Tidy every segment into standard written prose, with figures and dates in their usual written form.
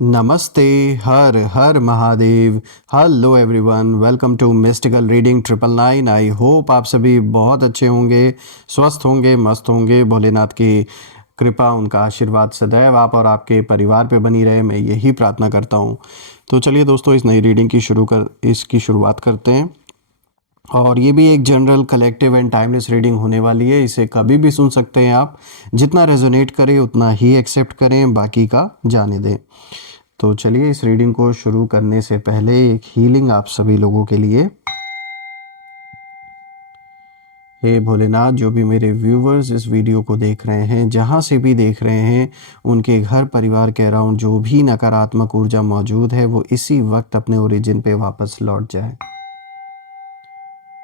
नमस्ते। हर हर Mahadev. Hello everyone, welcome to mystical reading 999। I hope आप सभी बहुत अच्छे होंगे, स्वस्थ होंगे, मस्त होंगे। भोलेनाथ की कृपा, उनका आशीर्वाद सदैव आप और आपके परिवार पे बनी रहे, मैं यही प्रार्थना करता हूँ। तो चलिए दोस्तों, इस नई रीडिंग की इसकी शुरुआत करते हैं। और ये भी एक general collective and timeless reading होने वाली है। इसे कभी भी सुन सकते हैं आप। जितना रेजोनेट करे उतना ही एक्सेप्ट करें, बाकी का जाने दें। तो चलिए, इस रीडिंग को शुरू करने से पहले एक हीलिंग आप सभी लोगों के लिए। हे भोलेनाथ, जो भी मेरे व्यूवर्स इस वीडियो को देख रहे हैं, जहाँ से भी देख रहे हैं, उनके घर परिवार के अराउंड जो भी नकारात्मक ऊर्जा मौजूद है वो इसी वक्त अपने ओरिजिन पे वापस लौट जाए।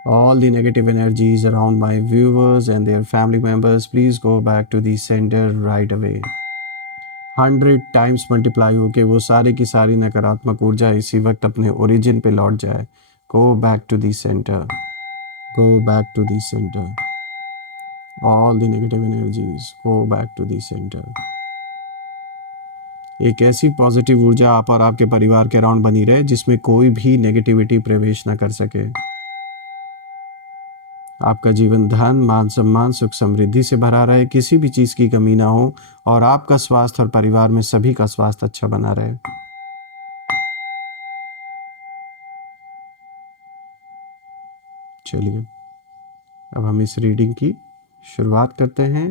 All the negative energies around my viewers and their family members, please go back to the center right away. 100 times multiply होके वो सारी की सारी नकारात्मक ऊर्जा इसी वक्त अपने ओरिजिन पे लौट जाए। Go back to the centre, go back to the centre. All the negative energies go back to the centre. एक ऐसी पॉजिटिव ऊर्जा आप और आपके परिवार के अराउंड बनी रहे जिसमें कोई भी नेगेटिविटी प्रवेश ना कर सके। आपका जीवन धन, मान सम्मान, सुख समृद्धि से भरा रहे, किसी भी चीज़ की कमी ना हो, और आपका स्वास्थ्य और परिवार में सभी का स्वास्थ्य अच्छा बना रहे। चलिए, अब हम इस रीडिंग की शुरुआत करते हैं।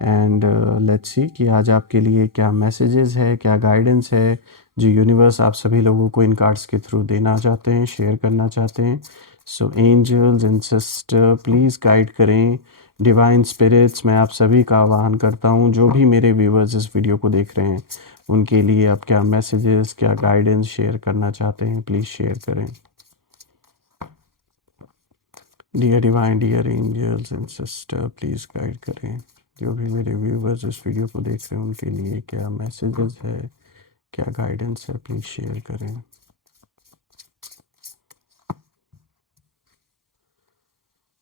एंड लेट्स सी कि आज आपके लिए क्या मैसेजेस है, क्या गाइडेंस है जो यूनिवर्स आप सभी लोगों को इन कार्ड्स के थ्रू देना चाहते हैं, शेयर करना चाहते हैं। So angels and sister, please guide करें। डिवाइन स्पिरिट्स, मैं आप सभी का आह्वान करता हूँ, जो भी मेरे व्यूवर्स इस वीडियो को देख रहे हैं, उनके लिए आप क्या मैसेजेस, क्या गाइडेंस शेयर करना चाहते हैं, प्लीज़ शेयर करें। Dear divine, dear angels and sister, please guide करें। जो भी मेरे व्यूवर्स इस वीडियो को देख रहे हैं, उनके लिए क्या मैसेजेस है, क्या गाइडेंस है, प्लीज़ शेयर करें।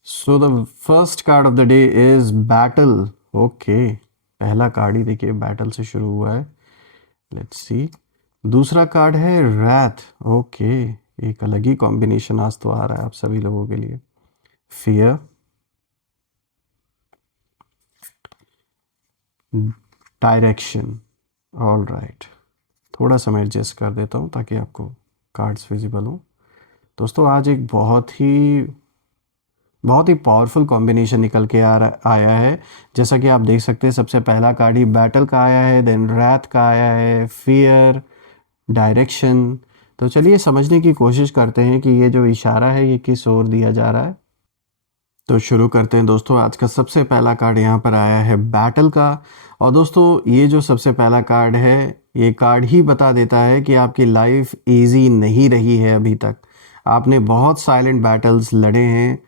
So the first card of the day is battle. Okay, पहला कार्ड ही देखिए बैटल से शुरू हुआ है। Let's see. दूसरा कार्ड है रैथ। ओके, एक अलग ही कॉम्बिनेशन आज तो आ रहा है आप सभी लोगों के लिए। Fear, direction. ऑल राइट, थोड़ा सा मैं एडजस्ट कर देता हूँ ताकि आपको कार्ड्स विजिबल हों। दोस्तों, आज एक बहुत ही पावरफुल कॉम्बिनेशन निकल के आया है। जैसा कि आप देख सकते हैं, सबसे पहला कार्ड ही बैटल का आया है, देन रैथ का आया है, फियर, डायरेक्शन। तो चलिए समझने की कोशिश करते हैं कि ये जो इशारा है ये किस ओर दिया जा रहा है। तो शुरू करते हैं दोस्तों। आज का सबसे पहला कार्ड यहाँ पर आया है बैटल का। और दोस्तों, ये जो सबसे पहला कार्ड है, ये कार्ड ही बता देता है कि आपकी लाइफ इजी नहीं रही है अभी तक। आपने बहुत साइलेंट बैटल्स लड़े हैं,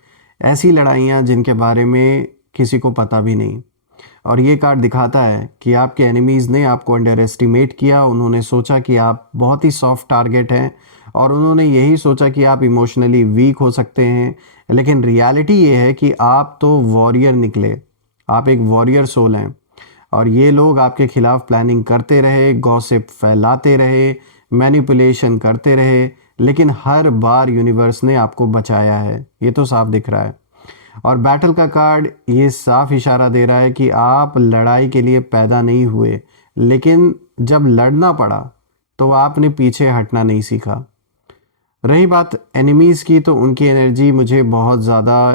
ऐसी लड़ाइयाँ जिनके बारे में किसी को पता भी नहीं। और ये कार्ड दिखाता है कि आपके एनिमीज़ ने आपको अंडर एस्टिमेट किया। उन्होंने सोचा कि आप बहुत ही सॉफ्ट टारगेट हैं, और उन्होंने यही सोचा कि आप इमोशनली वीक हो सकते हैं। लेकिन रियलिटी ये है कि आप तो वॉरियर निकले, आप एक वॉरियर सोल हैं। और ये लोग आपके खिलाफ प्लानिंग करते रहे, गॉसिप फैलाते रहे, मैनिपुलेशन करते रहे, लेकिन हर बार यूनिवर्स ने आपको बचाया है, ये तो साफ दिख रहा है। और बैटल का कार्ड ये साफ इशारा दे रहा है कि आप लड़ाई के लिए पैदा नहीं हुए, लेकिन जब लड़ना पड़ा तो आपने पीछे हटना नहीं सीखा। रही बात एनिमीज़ की, तो उनकी एनर्जी मुझे बहुत ज़्यादा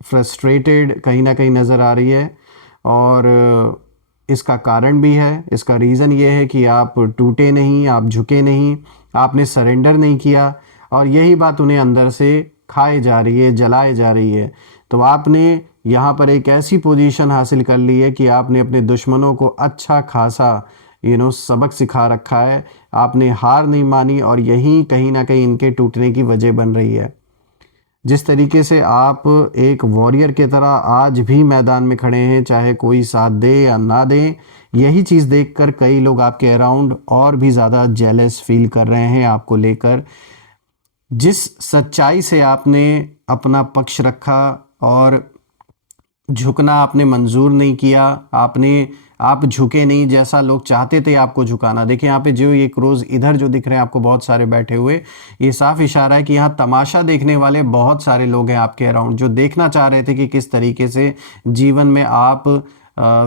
फ्रस्ट्रेटेड कहीं ना कहीं नज़र आ रही है। और इसका कारण भी है, इसका रीज़न ये है कि आप टूटे नहीं, आप झुके नहीं, आपने सरेंडर नहीं किया। और यही बात उन्हें अंदर से खाए जा रही है, जलाए जा रही है। तो आपने यहाँ पर एक ऐसी पोजीशन हासिल कर ली है कि आपने अपने दुश्मनों को अच्छा खासा सबक सिखा रखा है। आपने हार नहीं मानी, और यही कहीं ना कहीं इनके टूटने की वजह बन रही है। जिस तरीके से आप एक वॉरियर की तरह आज भी मैदान में खड़े हैं, चाहे कोई साथ दे या ना दे, यही चीज़ देखकर कई लोग आपके अराउंड और भी ज़्यादा जेलस फील कर रहे हैं आपको लेकर। जिस सच्चाई से आपने अपना पक्ष रखा और झुकना आपने मंजूर नहीं किया, आपने आप झुके नहीं, जैसा लोग चाहते थे आपको झुकाना। देखिए यहाँ पे जो ये क्रोज इधर जो दिख रहे हैं आपको बहुत सारे बैठे हुए, ये साफ इशारा है कि यहाँ तमाशा देखने वाले बहुत सारे लोग हैं आपके अराउंड, जो देखना चाह रहे थे कि किस तरीके से जीवन में आप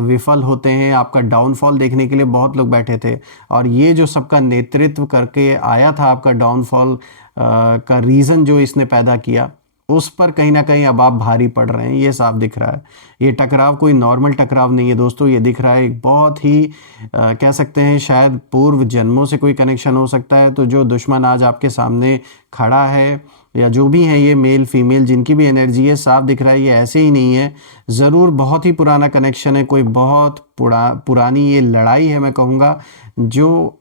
विफल होते हैं। आपका डाउनफॉल देखने के लिए बहुत लोग बैठे थे, और ये जो सबका नेतृत्व करके आया था आपका डाउनफॉल का रीज़न जो इसने पैदा किया, उस पर कहीं ना कहीं अब आप भारी पड़ रहे हैं, ये साफ दिख रहा है। ये टकराव कोई नॉर्मल टकराव नहीं है दोस्तों, ये दिख रहा है एक बहुत ही कह सकते हैं शायद पूर्व जन्मों से कोई कनेक्शन हो सकता है। तो जो दुश्मन आज आपके सामने खड़ा है, या जो भी है ये मेल फीमेल जिनकी भी एनर्जी है, साफ दिख रहा है ये ऐसे ही नहीं है, ज़रूर बहुत ही पुराना कनेक्शन है, कोई बहुत पुरानी ये लड़ाई है मैं कहूँगा, जो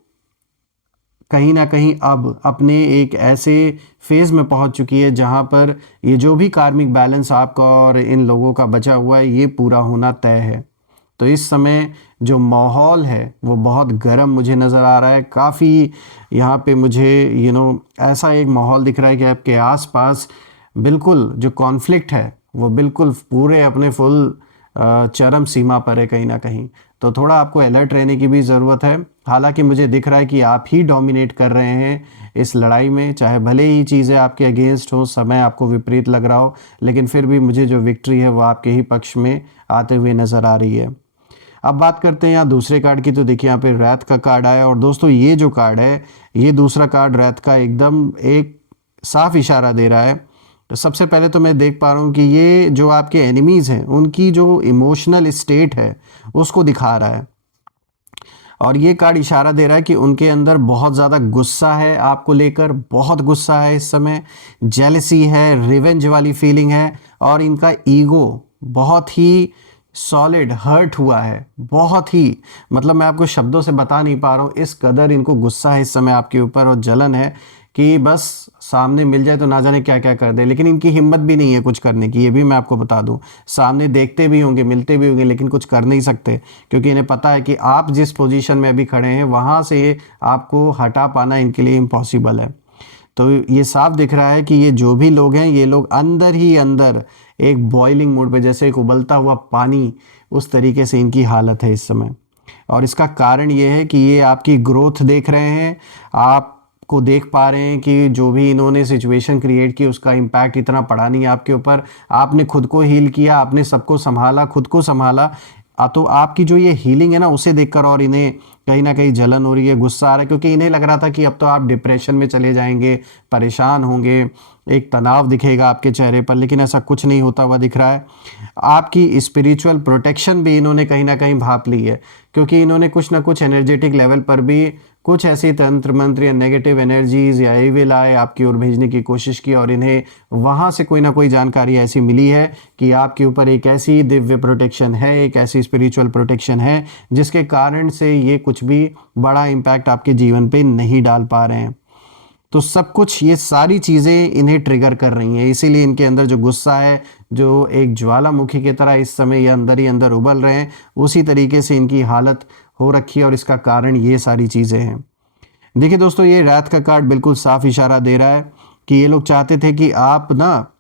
कहीं ना कहीं अब अपने एक ऐसे फेज़ में पहुंच चुकी है जहां पर ये जो भी कार्मिक बैलेंस आपका और इन लोगों का बचा हुआ है ये पूरा होना तय है। तो इस समय जो माहौल है वो बहुत गर्म मुझे नज़र आ रहा है, काफ़ी यहाँ पे मुझे ऐसा एक माहौल दिख रहा है कि आपके आसपास बिल्कुल जो कॉन्फ्लिक्ट है वो बिल्कुल पूरे अपने फुल चरम सीमा पर है कहीं ना कहीं। तो थोड़ा आपको अलर्ट रहने की भी ज़रूरत है। हालांकि मुझे दिख रहा है कि आप ही डोमिनेट कर रहे हैं इस लड़ाई में, चाहे भले ही चीज़ें आपके अगेंस्ट हो, समय आपको विपरीत लग रहा हो, लेकिन फिर भी मुझे जो विक्ट्री है वो आपके ही पक्ष में आते हुए नज़र आ रही है। अब बात करते हैं यहाँ दूसरे कार्ड की। तो देखिए यहाँ पे रैथ का कार्ड आया, और दोस्तों ये जो कार्ड है, ये दूसरा कार्ड रैथ का एकदम एक साफ इशारा दे रहा है। सबसे पहले तो मैं देख पा रहा हूँ कि ये जो आपके एनिमीज़ हैं उनकी जो इमोशनल स्टेट है उसको दिखा रहा है, और ये कार्ड इशारा दे रहा है कि उनके अंदर बहुत ज़्यादा गुस्सा है आपको लेकर, बहुत गुस्सा है इस समय, जेलसी है, रिवेंज वाली फीलिंग है, और इनका ईगो बहुत ही सॉलिड हर्ट हुआ है, बहुत ही, मतलब मैं आपको शब्दों से बता नहीं पा रहा हूँ, इस कदर इनको गुस्सा है इस समय आपके ऊपर, और जलन है कि बस सामने मिल जाए तो ना जाने क्या क्या कर दे। लेकिन इनकी हिम्मत भी नहीं है कुछ करने की, ये भी मैं आपको बता दूं। सामने देखते भी होंगे, मिलते भी होंगे, लेकिन कुछ कर नहीं सकते, क्योंकि इन्हें पता है कि आप जिस पोजीशन में अभी खड़े हैं वहाँ से आपको हटा पाना इनके लिए इम्पॉसिबल है। तो ये साफ दिख रहा है कि ये जो भी लोग हैं, ये लोग अंदर ही अंदर एक बॉइलिंग मोड पे, जैसे एक उबलता हुआ पानी, उस तरीके से इनकी हालत है इस समय। और इसका कारण ये है कि ये आपकी ग्रोथ देख रहे हैं, आप को देख पा रहे हैं कि जो भी इन्होंने सिचुएशन क्रिएट की उसका इम्पैक्ट इतना पड़ा नहीं आपके ऊपर। आपने खुद को हील किया, आपने सबको संभाला, खुद को संभाला। तो आपकी जो ये हीलिंग है ना, उसे देखकर और इन्हें कहीं ना कहीं जलन हो रही है, गुस्सा आ रहा है, क्योंकि इन्हें लग रहा था कि अब तो आप डिप्रेशन में चले जाएंगे, परेशान होंगे, एक तनाव दिखेगा आपके चेहरे पर, लेकिन ऐसा कुछ नहीं होता हुआ दिख रहा है। आपकी स्पिरिचुअल प्रोटेक्शन भी इन्होंने कहीं ना कहीं भाप ली है, क्योंकि इन्होंने कुछ ना कुछ एनर्जेटिक लेवल पर भी कुछ ऐसी तंत्र मंत्र या नेगेटिव एनर्जीज या इविल आए आपकी ओर भेजने की कोशिश की, और इन्हें वहाँ से कोई ना कोई जानकारी ऐसी मिली है कि आपके ऊपर एक ऐसी दिव्य प्रोटेक्शन है, एक ऐसी स्पिरिचुअल प्रोटेक्शन है, जिसके कारण से ये कुछ भी बड़ा इम्पैक्ट आपके जीवन पे नहीं डाल पा रहे हैं। तो सब कुछ ये सारी चीज़ें इन्हें ट्रिगर कर रही हैं, इसीलिए इनके अंदर जो गुस्सा है, जो एक ज्वालामुखी की तरह इस समय ये अंदर ही अंदर उबल रहे हैं, उसी तरीके से इनकी हालत हो रखी है, और इसका कारण ये सारी चीज़ें हैं। देखिए दोस्तों, ये रात का कार्ड बिल्कुल साफ इशारा दे रहा है कि ये लोग चाहते थे कि आप ना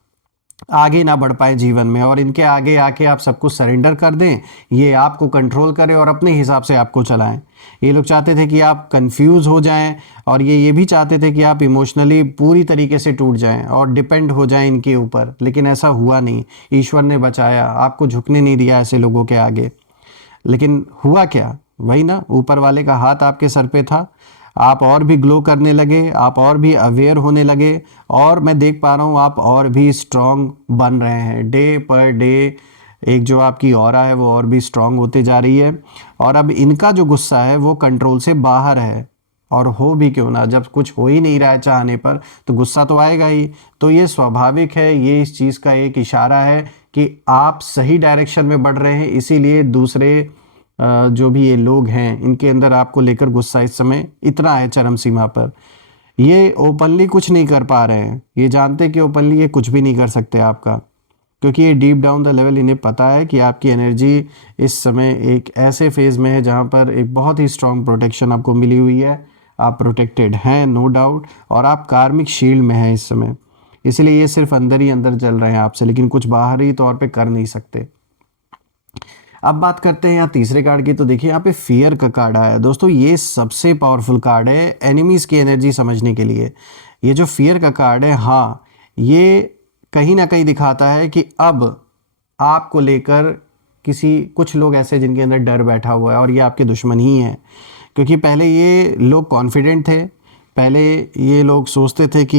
आगे ना बढ़ पाए जीवन में, और इनके आगे आके आप सब कुछ सरेंडर कर दें, ये आपको कंट्रोल करें और अपने हिसाब से आपको चलाएं। ये लोग चाहते थे कि आप कंफ्यूज हो जाएं, और ये भी चाहते थे कि आप इमोशनली पूरी तरीके से टूट जाएं और डिपेंड हो जाएं इनके ऊपर, लेकिन ऐसा हुआ नहीं। ईश्वर ने बचाया, आपको झुकने नहीं दिया ऐसे लोगों के आगे। लेकिन हुआ क्या, वही ना, ऊपर वाले का हाथ आपके सर पे था, आप और भी ग्लो करने लगे, आप और भी अवेयर होने लगे, और मैं देख पा रहा हूँ आप और भी स्ट्रांग बन रहे हैं डे पर डे। एक जो आपकी ऑरा है वो और भी स्ट्रांग होते जा रही है, और अब इनका जो गुस्सा है वो कंट्रोल से बाहर है। और हो भी क्यों ना, जब कुछ हो ही नहीं रहा है चाहने पर तो गुस्सा तो आएगा ही। तो ये स्वाभाविक है, ये इस चीज़ का एक इशारा है कि आप सही डायरेक्शन में बढ़ रहे हैं, इसीलिए दूसरे जो भी ये लोग हैं इनके अंदर आपको लेकर गुस्सा इस समय इतना है चरम सीमा पर। ये ओपनली कुछ नहीं कर पा रहे हैं, ये जानते हैं कि ओपनली ये कुछ भी नहीं कर सकते आपका, क्योंकि ये डीप डाउन द लेवल इन्हें पता है कि आपकी एनर्जी इस समय एक ऐसे फेज़ में है जहाँ पर एक बहुत ही स्ट्रॉन्ग प्रोटेक्शन आपको मिली हुई है। आप प्रोटेक्टेड हैं नो डाउट, और आप कार्मिक शील्ड में हैं इस समय, इसलिए ये सिर्फ अंदर ही अंदर चल रहे हैं आपसे, लेकिन कुछ बाहरी तौर पे कर नहीं सकते। अब बात करते हैं यहाँ तीसरे कार्ड की। तो देखिए यहाँ पे फियर का कार्ड आया है दोस्तों, ये सबसे पावरफुल कार्ड है एनिमीज की एनर्जी समझने के लिए। ये जो फियर का कार्ड है, हाँ, ये कहीं ना कहीं दिखाता है कि अब आपको लेकर कुछ लोग ऐसे जिनके अंदर डर बैठा हुआ है और ये आपके दुश्मन ही हैं। क्योंकि पहले ये लोग कॉन्फिडेंट थे, पहले ये लोग सोचते थे कि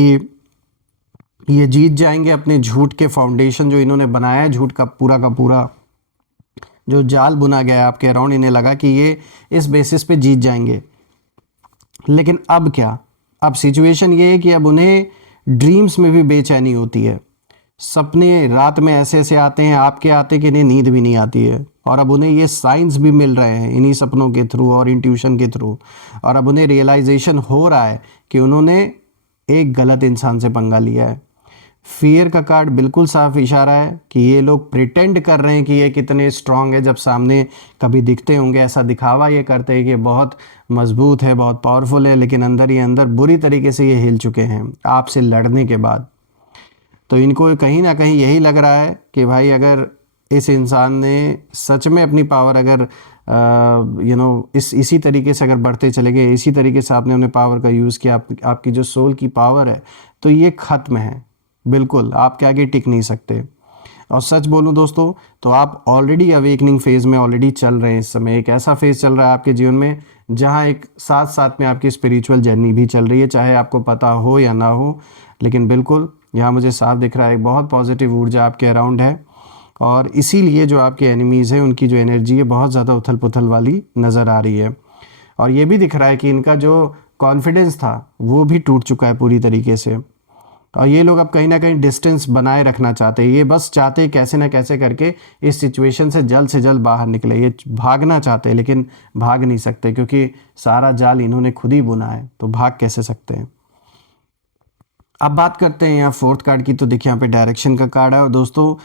ये जीत जाएंगे, अपने झूठ के फाउंडेशन जो इन्होंने बनाया है, झूठ का पूरा जो जाल बुना गया है आपके अराउंड, इन्हें लगा कि ये इस बेसिस पे जीत जाएंगे। लेकिन अब क्या, अब सिचुएशन ये है कि अब उन्हें ड्रीम्स में भी बेचैनी होती है। सपने रात में ऐसे ऐसे आते हैं, आपके आते कि इन्हें नींद भी नहीं आती है। और अब उन्हें ये साइंस भी मिल रहे हैं इन्हीं सपनों के थ्रू और इंट्यूशन के थ्रू। और अब उन्हें रियलाइजेशन हो रहा है कि उन्होंने एक गलत इंसान से पंगा लिया है। फियर का कार्ड बिल्कुल साफ इशारा है कि ये लोग प्रिटेंड कर रहे हैं कि ये कितने स्ट्रांग है, जब सामने कभी दिखते होंगे ऐसा दिखावा ये करते हैं कि बहुत मजबूत है, बहुत पावरफुल है, लेकिन अंदर ही अंदर बुरी तरीके से ये हिल चुके हैं आपसे लड़ने के बाद। तो इनको कहीं ना कहीं यही लग रहा है कि भाई अगर इस इंसान ने सच में अपनी पावर अगर इसी तरीके से अगर बढ़ते चले गए, इसी तरीके से आपने अपने पावर का यूज़ किया, आपकी जो सोल की पावर है, तो ये ख़त्म है, बिल्कुल आपके आगे टिक नहीं सकते। और सच बोलूं दोस्तों, तो आप ऑलरेडी अवेकनिंग फेज़ में ऑलरेडी चल रहे हैं। इस समय एक ऐसा फेज़ चल रहा है आपके जीवन में जहां एक साथ साथ में आपकी स्पिरिचुअल जर्नी भी चल रही है, चाहे आपको पता हो या ना हो। लेकिन बिल्कुल यहाँ मुझे साफ दिख रहा है एक बहुत पॉजिटिव ऊर्जा आपके अराउंड है। और इसीलिए जो आपके एनिमीज़ हैं उनकी जो एनर्जी है बहुत ज़्यादा उथल पुथल वाली नज़र आ रही है। और ये भी दिख रहा है कि इनका जो कॉन्फिडेंस था वो भी टूट चुका है पूरी तरीके से। और ये लोग अब कहीं ना कहीं डिस्टेंस बनाए रखना चाहते हैं। ये बस चाहते हैं कैसे ना कैसे करके इस सिचुएशन से जल्द बाहर निकले। ये भागना चाहते हैं लेकिन भाग नहीं सकते, क्योंकि सारा जाल इन्होंने खुद ही बुना है, तो भाग कैसे सकते हैं। अब बात करते हैं यहाँ फोर्थ कार्ड की। तो देखिए यहाँ पे डायरेक्शन का कार्ड है और दोस्तों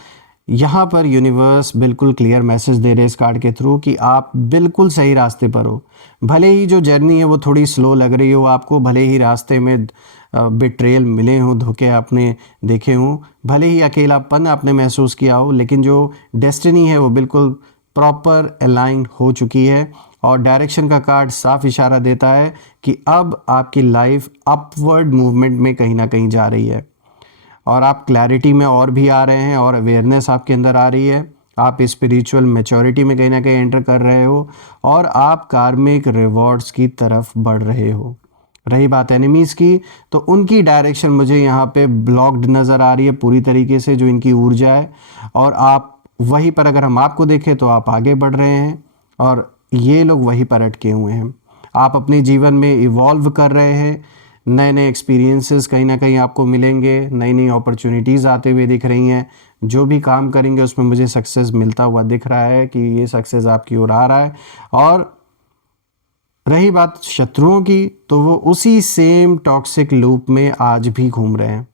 यहाँ पर यूनिवर्स बिल्कुल क्लियर मैसेज दे रहे हैं इस कार्ड के थ्रू कि आप बिल्कुल सही रास्ते पर हो। भले ही जो जर्नी है वो थोड़ी स्लो लग रही हो आपको, भले ही रास्ते में बिट्रेयल मिले हों, धोखे आपने देखे हों, भले ही अकेलापन आपने महसूस किया हो, लेकिन जो डेस्टिनी है वो बिल्कुल प्रॉपर अलाइन हो चुकी है। और डायरेक्शन का कार्ड साफ इशारा देता है कि अब आपकी लाइफ अपवर्ड मूवमेंट में कहीं ना कहीं जा रही है और आप क्लैरिटी में और भी आ रहे हैं और अवेयरनेस आपके अंदर आ रही है। आप स्पिरिचुअल मैच्योरिटी में कहीं ना कहीं एंटर कर रहे हो और आप कार्मिक रिवॉर्ड्स की तरफ बढ़ रहे हो। रही बात एनिमीज़ की, तो उनकी डायरेक्शन मुझे यहाँ पे ब्लॉक्ड नज़र आ रही है पूरी तरीके से, जो इनकी ऊर्जा है। और आप वहीं पर, अगर हम आपको देखें तो आप आगे बढ़ रहे हैं और ये लोग वहीं पर अटके हुए हैं। आप अपने जीवन में इवॉल्व कर रहे हैं, नए नए एक्सपीरियंसेस कहीं ना कहीं आपको मिलेंगे, नई नई अपॉर्चुनिटीज़ आते हुए दिख रही हैं। जो भी काम करेंगे उसमें मुझे सक्सेस मिलता हुआ दिख रहा है कि ये सक्सेस आपकी ओर आ रहा है। और रही बात शत्रुओं की, तो वो उसी सेम टॉक्सिक लूप में आज भी घूम रहे हैं।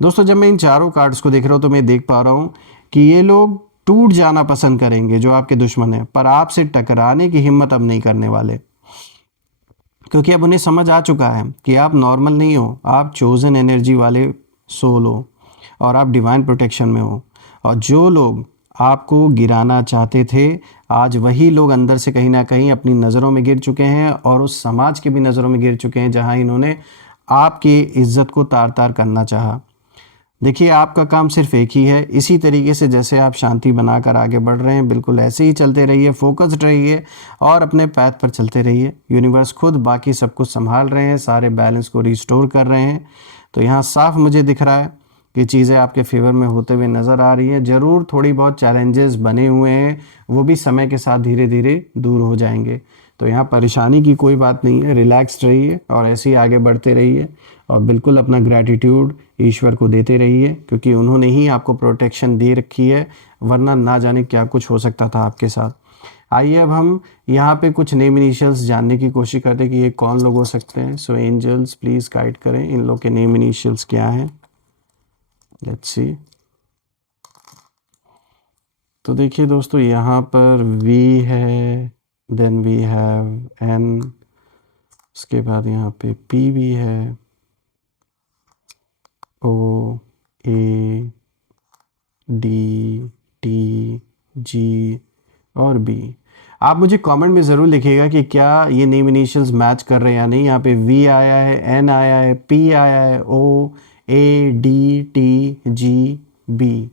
दोस्तों जब मैं इन चारों कार्ड्स को देख रहा हूँ तो मैं देख पा रहा हूँ कि ये लोग टूट जाना पसंद करेंगे जो आपके दुश्मन है, पर आपसे टकराने की हिम्मत अब नहीं करने वाले। क्योंकि अब उन्हें समझ आ चुका है कि आप नॉर्मल नहीं हो, आप चोजन एनर्जी वाले सोल हो और आप डिवाइन प्रोटेक्शन में हो। और जो लोग आपको गिराना चाहते थे, आज वही लोग अंदर से कहीं ना कहीं अपनी नज़रों में गिर चुके हैं और उस समाज की भी नज़रों में गिर चुके हैं जहां इन्होंने आपकी इज्जत को तार तार करना चाहा। देखिए आपका काम सिर्फ एक ही है, इसी तरीके से जैसे आप शांति बनाकर आगे बढ़ रहे हैं बिल्कुल ऐसे ही चलते रहिए, फोकस्ड रहिए और अपने पैथ पर चलते रहिए। यूनिवर्स खुद बाकी सब कुछ संभाल रहे हैं, सारे बैलेंस को रिस्टोर कर रहे हैं। तो यहाँ साफ मुझे दिख रहा है कि चीज़ें आपके फेवर में होते हुए नज़र आ रही हैं। ज़रूर थोड़ी बहुत चैलेंजेस बने हुए हैं, वो भी समय के साथ धीरे धीरे दूर हो जाएंगे। तो यहाँ परेशानी की कोई बात नहीं है, रिलैक्स्ड रहिए और ऐसे ही आगे बढ़ते रहिए और बिल्कुल अपना ग्रैटिट्यूड ईश्वर को देते रहिए, क्योंकि उन्होंने ही आपको प्रोटेक्शन दे रखी है, वरना ना जाने क्या कुछ हो सकता था आपके साथ। आइए अब हम यहाँ पे कुछ नेम इनिशियल्स जानने की कोशिश करते हैं कि ये कौन लोग हो सकते हैं। सो एंजल्स प्लीज़ गाइड करें इन लोग के नेम इनिशियल्स क्या हैं। Let's see. तो देखिए दोस्तों यहाँ पर वी है, देन वी हैव एन, उसके बाद यहाँ पे पी भी है, ओ, ए, डी, टी, जी और बी। आप मुझे कमेंट में ज़रूर लिखिएगा कि क्या ये नेम इनिशियल्स मैच कर रहे हैं या नहीं। यहाँ पे वी आया है, एन आया है, पी आया है, ओ, ए, डी, टी, जी, बी।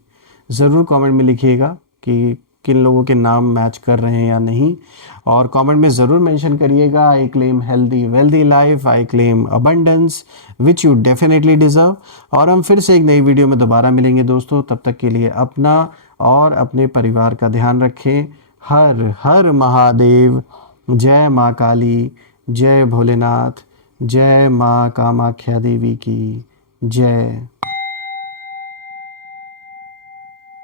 ज़रूर कमेंट में लिखिएगा कि किन लोगों के नाम मैच कर रहे हैं या नहीं। और कमेंट में ज़रूर मेंशन करिएगा I claim healthy wealthy life, I claim abundance which you definitely deserve. और हम फिर से एक नई वीडियो में दोबारा मिलेंगे दोस्तों। तब तक के लिए अपना और अपने परिवार का ध्यान रखें। हर हर महादेव। जय माँ काली, जय भोलेनाथ, जय माँ कामाख्या देवी की जय।